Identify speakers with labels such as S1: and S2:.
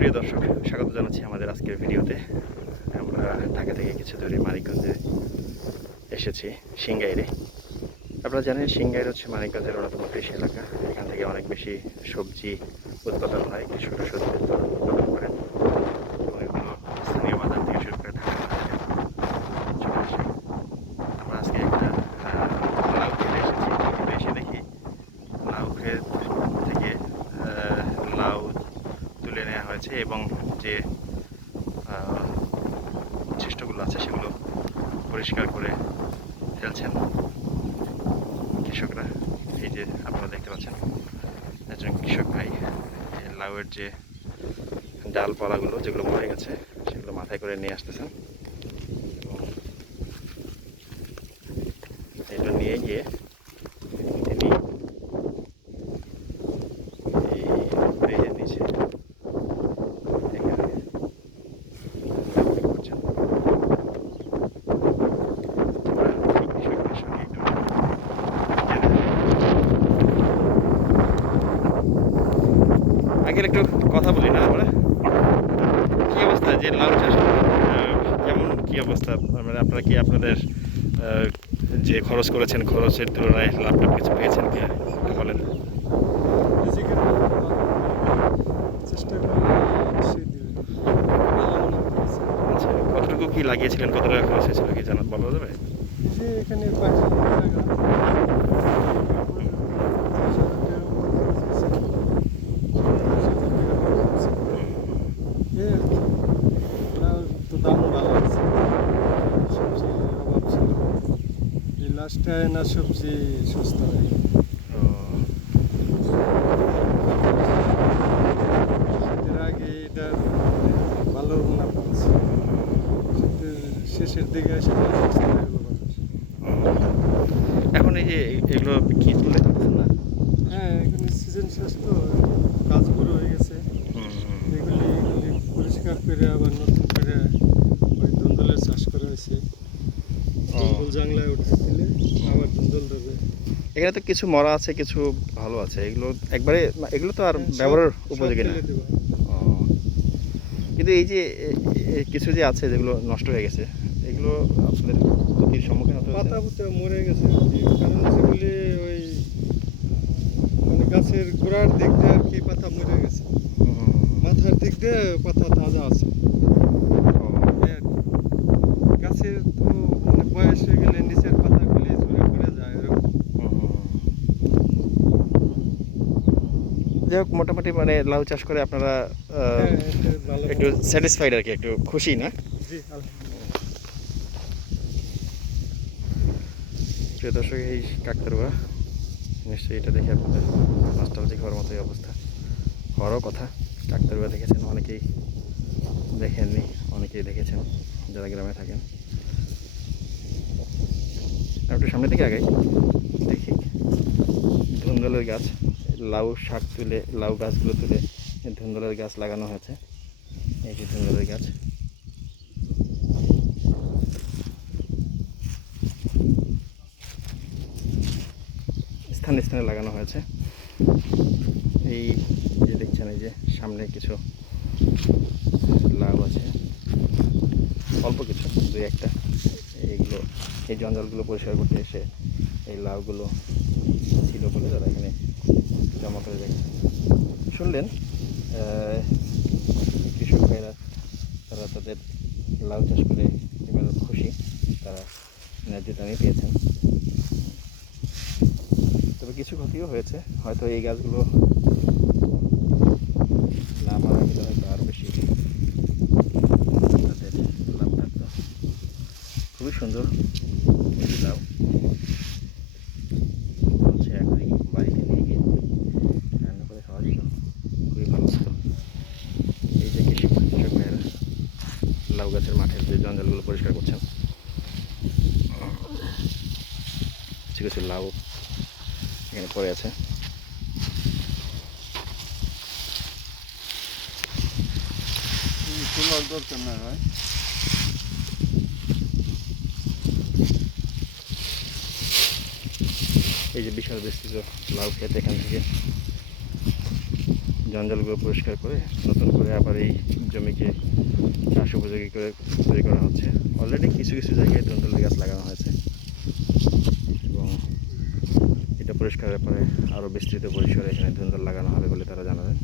S1: প্রিয় দর্শক, স্বাগত জানাচ্ছি আমাদের আজকের ভিডিওতে। আমরা ঢাকা থেকে কিছু দূরে মানিকগঞ্জে এসেছি, সিঙ্গাইরে। আপনারা জানেন সিঙ্গাইর হচ্ছে মানিকগঞ্জের অন্যতম কৃষি এলাকা। এখান থেকে অনেক বেশি সবজি উৎপাদন হয় কৃষকরা সবজি উৎপাদন করেন অনেকগুলো স্থানীয় বাজার থেকে শুরু করে ঢাকা বাজারে চলে আসে আমরা আজকে একটা আহ, লাউ খেতে এসেছি খেতে এসে দেখি লাউ ক্ষেত থেকে আহ, লাউ তুলে নেওয়া হয়েছে এবং যে উচ্ছিষ্টগুলো আছে সেগুলো পরিষ্কার করে ফেলছেন কৃষকরা। এই যে আপনারা দেখতে পাচ্ছেন, একজন কৃষক ভাই লাউয়ের যে ডালপালাগুলো যেগুলো মরে গেছে, সেগুলো মাথায় করে নিয়ে আসতেছেন। এবং এটা নিয়ে গিয়ে তিনি এই ব্রিজের নিচে এখানে বিক্রি করছেন। আমরা এই কৃষকদের সঙ্গে একটু জেনে নেব। আগের একটু কথা বলি না আমরা কি অবস্থা যে লাউ চাষ কেমন কি অবস্থা? মানে আপনারা কি আপনাদের যে খরচ করেছেন খরচের তুলনায় লাভটা কিছু পেয়েছেন কি? বলেন। আচ্ছা কতটুকু কি লাগিয়েছিলেন? কত টাকা খরচ হয়েছিল কি জানা বলা যাবে?
S2: এখানে পাশে জায়গা তো দাম ভালো আছে সবজি অভাব ছিল লাস্টটায় না সবজি সস্তা হয়? শীতের আগে এটা ভালো মুনাফা আছে শীতের শেষের দিকে এসে।
S1: এখন এই যে এগুলো কি তুলে না?
S2: হ্যাঁ এখানে সিজন শেষ তো কাজ পুরো হয়ে গেছে। এগুলি পরিষ্কার করে আবার নতুন করে ওই ধুন্দলের চাষ করা হয়েছে। ধুন্দল জাংলায় উঠে
S1: এখানে তো কিছু মরা আছে কিছু ভালো আছে। এগুলো একবারে এগুলো তো আর
S2: হ্যাঁ,
S1: ব্যবহারের উপযোগী না। কিন্তু এই যে কিছু যে আছে যেগুলো নষ্ট হয়ে গেছে এগুলো আপনাদের ক্ষতির সম্মুখীন হতে
S2: পাতা পুতা মরে গেছে কারণ সেগুলি ওই মানে গাছের গোড়ার দিক দিয়ে আর কি পাতা মরে গেছে। মাথার দিক দিয়ে পাতা তাজা আছে
S1: ও,
S2: এই আর কি। গাছের তো মানে বয়স হয়ে গেলে নিচের পাতাগুলি ঝরে পড়ে যায় এরকম
S1: হুম, হুম, হুম। যাই হোক মোটামুটি মানে লাউ চাষ করে আপনারা
S2: হ্যাঁ,
S1: একটু স্যাটিসফাইড আর কি একটু খুশি না? প্রিয় দর্শক এই কাকতারুয়া নিশ্চয়ই এটা দেখে আপনাদের নস্টালজিক হওয়ার মতোই অবস্থা। হওয়ারও কথা কাকতারুয়া দেখেছেন অনেকেই দেখেননি অনেকেই দেখেছেন যারা গ্রামে থাকেন। একটু সামনে থেকে আগাই দেখি ধুন্দলের গাছ। লাউ শাক তুলে, লাউ গাছগুলো তুলে ধুন্দলের গাছ লাগানো হয়েছে। এই যে ধুন্দলের গাছ। স্থানে স্থানে লাগানো হয়েছে। এই যে দেখছেন, এই যে সামনে কিছু লাউ আছে। অল্প কিছু, দুই একটা। এইগুলো, এই জঞ্জালগুলো পরিষ্কার করতে এসে এই লাউগুলো ছিল বলে তারা এখানে জমা করে রেখেছে শুনলেন? কৃষক ভাইরা, তারা তাদের লাউ চাষ করে এবার খুশি, তারা ন্যায্য দামে পেয়েছেন। তবে কিছু ক্ষতিও হয়েছে। হয়তো এই গাছগুলো হয়তো আরও বেশি তাদের লাভ খুবই সুন্দর লাউ হচ্ছে এখনই বাড়িতে নিয়ে গিয়ে রান্না করে খাওয়া যেত খুবই ভালো ছিল এই যে কৃষি কৃষক ভাইয়েরা লাউ গাছের মাঠের যে জঞ্জালগুলো পরিষ্কার করছেন। কিছু কিছু লাউ এখানে পড়ে আছে।
S2: না হয়
S1: এই যে বিশাল বিস্তৃত লাউ ক্ষেত এখান থেকে জঞ্জালগুলো পরিষ্কার করে নতুন করে আবার এই জমিকে চাষ উপযোগী করে তৈরি করা হচ্ছে। অলরেডি কিছু কিছু জায়গায় ধুন্দুল গাছ লাগানো হয়েছে। এবং এটা পরিষ্কারের পরে আরও বিস্তৃত পরিসরে এখানে ধুন্দুল লাগানো হবে বলে তারা জানাবেন